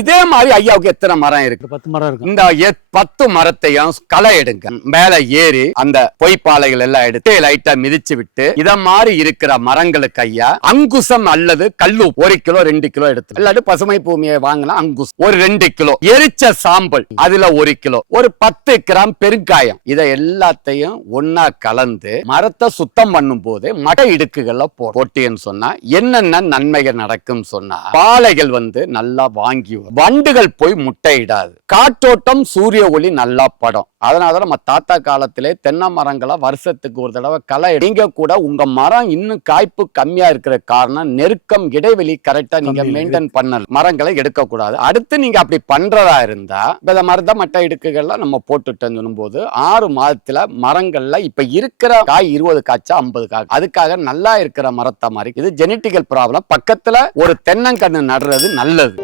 இதே மாதிரி ஐயாவுக்கு எத்தனை மரம் இருக்கு? பத்து மரம் இருக்கும் இந்த பத்து மரத்தையும் களை எடுங்க மேல ஏறி அந்த பொய்ப்பாலைகள் எல்லாம் எடுத்து லைட்டா மிதிச்சு விட்டு இத மாதிரி இருக்கிற மரங்களுக்கு ஐயா அங்குசம் அல்லது கல்லு ஒரு கிலோ ரெண்டு கிலோ எடுத்து இல்லாட்டி பசுமை பூமியை வாங்கினா அங்குஸ் ஒரு ரெண்டு கிலோ. எரிச்ச சாம்பல் அதுல ஒரு கிலோ. ஒரு பத்து கிராம் பெருங்காயம். இதை எல்லாத்தையும் ஒன்னா கலந்து மரத்தை சுத்தம் பண்ணும் போது மட இடுக்குகள்ல போட்டீன்னு சொன்னா என்னென்ன நன்மைகள் நடக்கும் சொன்னா பாலைகள் வந்து நல்லா வாங்கி வரும். வண்டுகள் போய் முட்டையிடாது. காற்றோட்டம் சூரிய ஒளி நல்லா படும். அதனால நம்ம தாத்தா காலத்திலே தென்னை மரங்களை வருஷத்துக்கு ஒரு தடவை களை நீங்க கூட உங்க மரம் இன்னும் காய்ப்பு கம்மியா இருக்கிற காரணம் நெருக்கம் இடைவெளி கரெக்டா நீங்க மெயின்டைன் பண்ணல. மரங்களை எடுக்க கூடாது அடுத்து நீங்க அப்படி பண்றதா இருந்தா இந்த மருத மட்டை இடுக்குகள்லாம் நம்ம போட்டுட்டோம் போது ஆறு மாதத்துல மரங்கள்ல இப்ப இருக்கிற காய் இருபது காய்ச்சா ஐம்பது காய். அதுக்காக நல்லா இருக்கிற மரத்தை மாதிரி. இது ஜெனட்டிக்கல் ப்ராப்ளம் பக்கத்துல ஒரு தென்னங்கன்று நடுறது நல்லது.